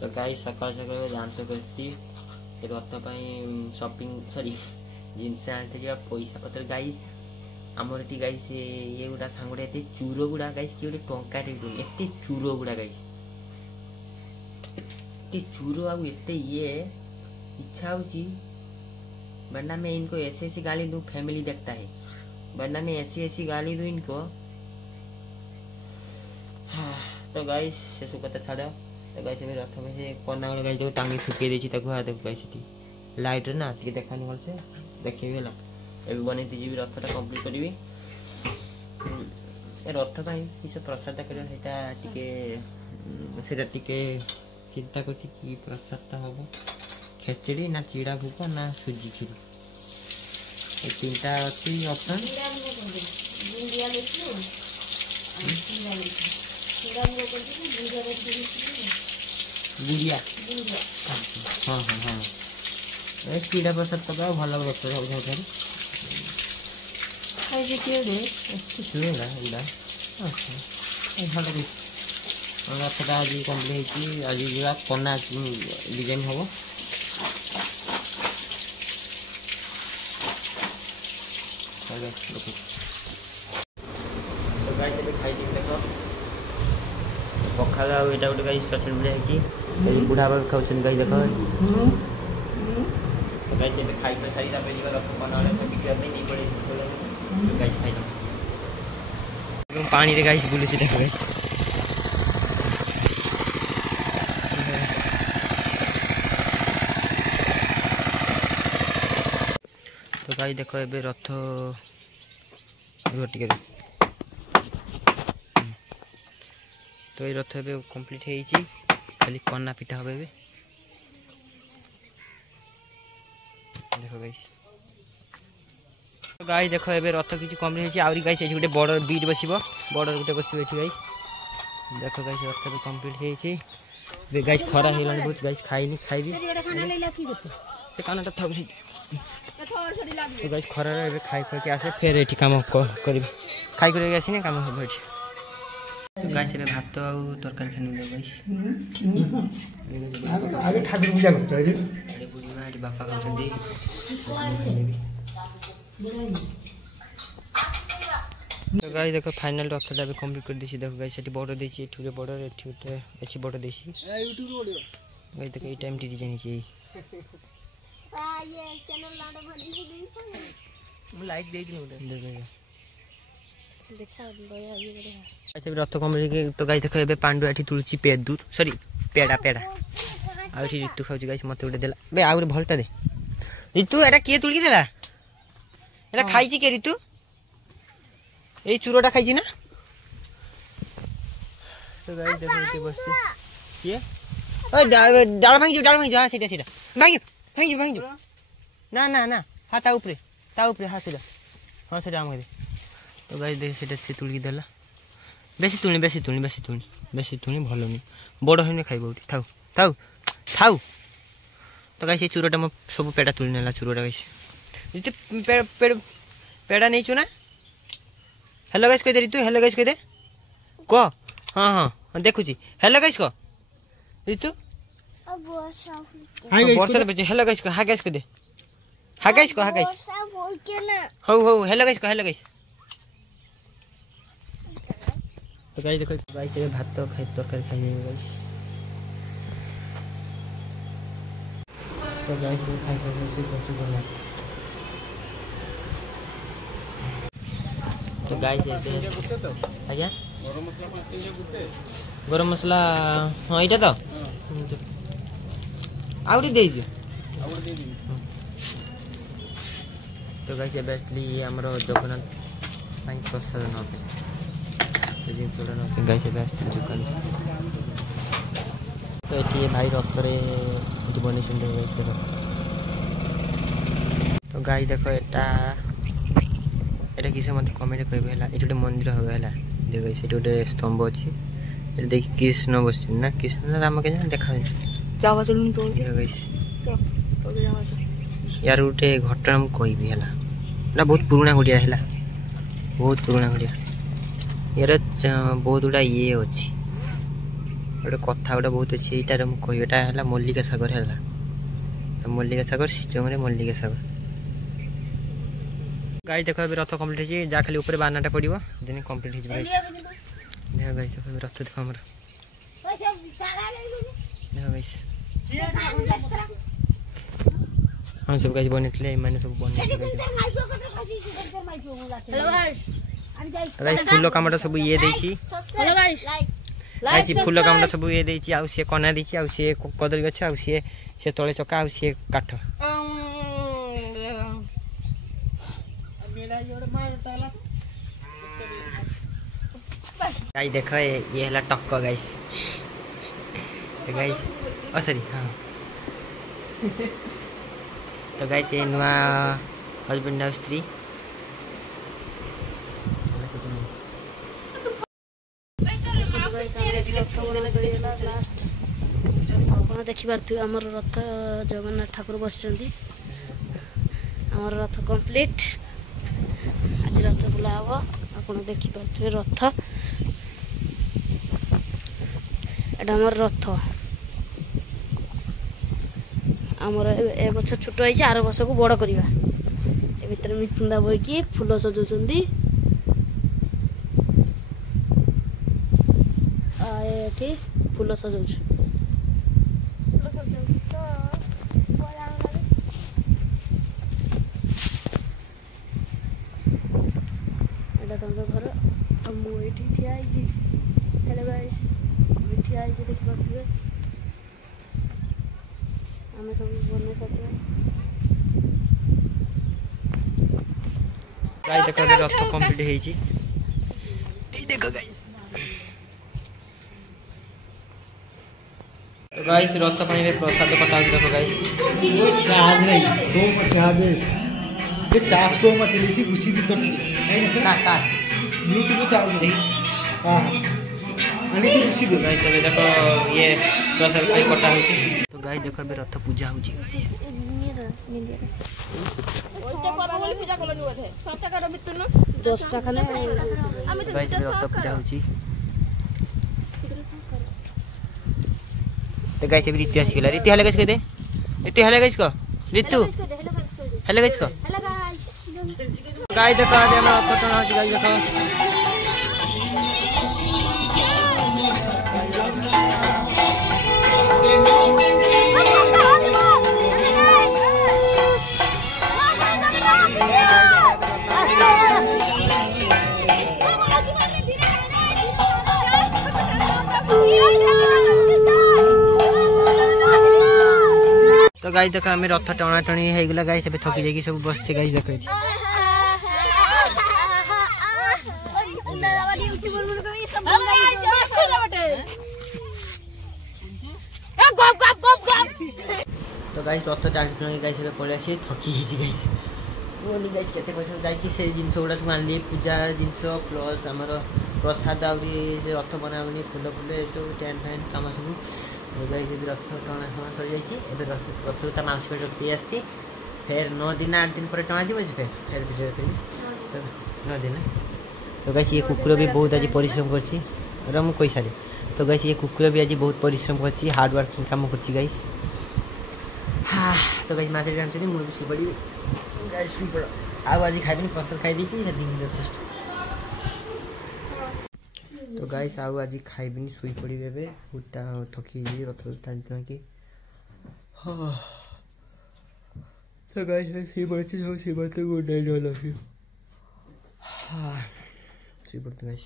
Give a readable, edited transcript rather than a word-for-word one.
तो गाइस सकाल सकाल दांत घसी रथ शॉपिंग सॉरी जिनस आनी पैसा पत्र गाइस आमर ये गाइस ये गुड़ा सांगुड़ा एत चूर गुड़ा गाइस किए गोटे टंकाटे एत चूर गुड़ा गाइस एत चूर आते ये इच्छा होची वरना मैं इनको ऐसे ऐसी गाली दूं फैमिली देखता है वरना मैं ऐसी ऐसी गाली दूं इनको। तो गाइस से सुकता छाड़ तो गाइस मेरे रथ में से कोना वाला गाइस जो टांगी सुके देछि ताको हाथ गाइस टी लाइट ना टी देखानी भल से देखिबे होला एबे बने दिजी रथटा कंप्लीट करबी ए रथ भाई किस प्रसाद कर टिके चिंता करछि कि प्रसादटा होबो खेचड़ी ना चिड़ा भूक ना सुजी खीरी ए तीनटा अछि ऑप्शन बुढ़िया हाँ हाँ हाँ कीड़ा प्रसाद तो भल रथ भल रथटा आज कम्प्लीट आज कना डिजाइन हम खाई देख पखाल आटा गोटे गाई चटनी बुढ़ा बुढ़ा बाबा खाऊँ गाई देख गाई खाई सारी रथ बना बिका नहीं पड़े गाई खाई पानी रे गाई बुली देख गाई तो गाई देख ए रथ टिके तो ये रथ ए कम्प्लीट हो खाली कना पिटा हम ए देख गाइस तो गाइस देख ए रथ किसी कम्प्लीट होरी गाइस गोटे बड़ बीट बस बड़ गोटे बस गाइस देख गाइस रथ भी कम्प्लीट हो गाइस खरा हो बहुत गाइस खाई खाइबी कानटा था तो गाइस खरा खाई खाई आसे फेर ये कम कर खाई कर आसने कम हम ये गाइस ए भात आ तरकारी खानी गाइस आगे ठाकुर पूजा करते हैं अरे बुढ़ी मां ये बापा खाउछंदी तो गाइस देखो फाइनल रथटा भी कंप्लीट कर देछि देखो गाइस एटी बॉर्डर देछि एटी रे बॉर्डर एटी उते एची बॉर्डर देछि यूट्यूब वीडियो गाइस देखो ए टाइम टी डिजाइन छै आ ये चैनल लाडो भली से मु लाइक दे दिनु देखो देखा बया ये बड़ा अच्छा रथ कंप्लीट तो गाइस देखो एबे पांडु एठी तुलसी पेदूर सॉरी पेड़ा पेड़ा आ एठी ऋतु खाउछ गाइस मते उडे देला बे आ उडे भलटा दे ऋतु एटा के तुलकी देला एटा खाइची के ऋतु ए चूरोटा खाइची ना तो गाइस देखो एठी बसते के ओ डाल भांगी हां सीधा सीधा भांगी ना ना ना हां ता ऊपर हां सीधा आम दे तो गाइस देख सीधा से तुलकी देला बेसी तुणी भल नहीं बड़ होने खाइब थाउ थाउ थाउ तो गाइस ये चूरोटा मो सब पेड़ा तुली नेला चूरोटा गाइस ये पेड़ा नहीं चुना हेलो गाइस कह दे ऋतु हेलो गाइस कह दे को हां हां देखु छी हेलो गाइस को ऋतु अब वर्षा बजे हेलो गाइस को हां गाइस को दे हां गाइस को ना हो हेलो गाइस को हेलो गाइस तो गाइस देखो गाइस ये भात खाई तरकारी खाई गाइस तो गाइस ये खाई से कुछ बोला तो गाइस ये आज्ञा गरम मसला हां इटा तो आउरी दे दियो तो गाइस ये बेस्टली हमरो जगन्नाथ पाई प्रसाद न गाइस दुकान तो ये भाई रथरे बनी देखो तो गाई देखो एटा किस मत कमेंट कहबे हला एटा मंदिर होबे हला देखो से गोटे स्तंभ अछि एटा देख कृष्ण बस ना कृष्ण नाम के देखा जावा चलुन तो गाइस यार गोटे घटना हम कहबी हला ना बहुत पुराना गुड़िया हला बहुत पुराना गुड़िया यार बहुत गुड़ा ये अच्छी गोटे कथा गोटे बहुत अच्छे यार मुझे है मल्लिका सागर है मल्लिका सागर शिचंग मल्लिका सागर गाई देख रथ कम्प्लीट हो जहाँ खाली ऊपर बानाटा पड़ो दिन कम्प्लीट हो देख गाइस रथ देख आम हाँ सब गाइस बनी सब बन फूल कामटा सब ये फूल कामटा सब ये सी कना दी सी कदली गछ सी तले चका सी काठ गाइस देख ये है टक्क गाइस तो गाइस सॉरी हाँ तो गाइस ये नुआ हस्बैंड और स्त्री देखिए आम रथ जगन्नाथ ठाकुर बस आम रथ कंप्लीट आज रथ बुला हम आप देखिए रथ एटा आम रथ आमर ए बछ छोट होइए आर बस को बड़ करवा भर मिचुंदा बोईकि फूल सजाउछन्ती एठी फूल सजाउछ एटा तंग घर मु एठी ठिया आइछि हेलो गाइस मु ठिया आइछि देखि पाथुए आमे सब बने सचे गाइस देखो रथ कंप्लीट हेछि ए देखो गाइस तो गाइस रथ पानी रे प्रसाद कटा देखो गाइस चाद रे दो चाद ये चाद को मछली सी गुसी दी तो का यूट्यूब पे चाद दे हां अने की गुसी दो गाइस अबे देखो ये प्रसाद पानी कटा होछि तो गाइस देखो बे रथ पूजा होछि गाइस ओइते बाबा बोली पूजा करलनी बोथे सच्चा कर मितुन 10 टा खाने गाइस बे रथ पूजा होछि तो गाइस अभी ऋतु आसी गेला ऋतु हेले गाइस कह दे ऋतु हेले गाइस को ऋतु हेले गाइस को गाइस देखो हम फोटो ना गाइस देखो तो गाइस देखो हमें रथ टणा टणी हो गला गाइस अबे थकी जाई सब बस गाइस देखो तो गाइस रथ टाणी टणी गाइस पळे आसी थकी हिसी गाइस बोली गाइस केते पैसा जाई कि से जिंस गुडा सब आनली पूजा जिंस प्लस हमर प्रसाद आउरी से रथ बनावनी फूल फूल ए सब टेंट फैन काम सब गाइस भी रथ टणा टणा सरी जाइए एबे रथ ता माउसी पेट रखी आसी फिर 9 दिन 8 दिन पर टणा जीव फिर वीडियो करी तो 9 दिन तो गाइस ये कुकुर भी बहुत आज परिश्रम करछि र मु कहि सारे तो गाइस ये कुकुर भी आज बहुत परिश्रम करछि हार्ड वर्किंग काम करछि गाइस हां तो गाइस मार्केट काम छथि मु भी सुबडी गाइस सुपर आज खाइबिन प्रसाद खाइ दिछि से दिन जस्ट तो गाइस आउ आज खाइबिनी सुई पड़ी देबे उटा थकी जी रथ टाण टाण की हां तो गाइस सी बच्चे हो सी बात गुड नाइट वाला हां सी बात गाइस